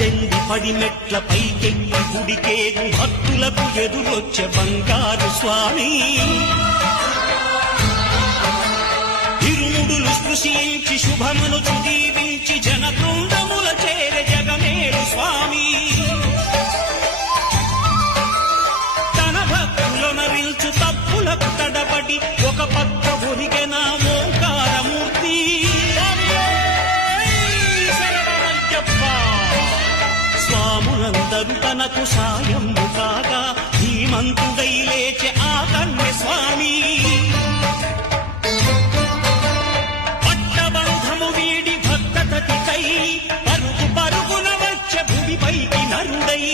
పద్దెనిమిది పడిమెట్ల పైకెక్కి గుడికేగు భక్తులకు ఎదురొచ్చే బంగారు స్వామి. ఇరుముడులు స్పృశించి శుభమును దీవించి జన బృందముల చేరే జగమేడు స్వామి. తన భక్తులనరించు తప్పులకు తడబడి ఒక పక్క ఒరిగెన ఓంకారమూర్తి. స్వాములందరూ తనకు సాయము కాగా ధీమంతుడై లేచే ఆ కన్య స్వామి. పట్టబంధము వీడి భక్తతతికై పరుగు పరుగున వచ్చే భూమిపైకి నరుడై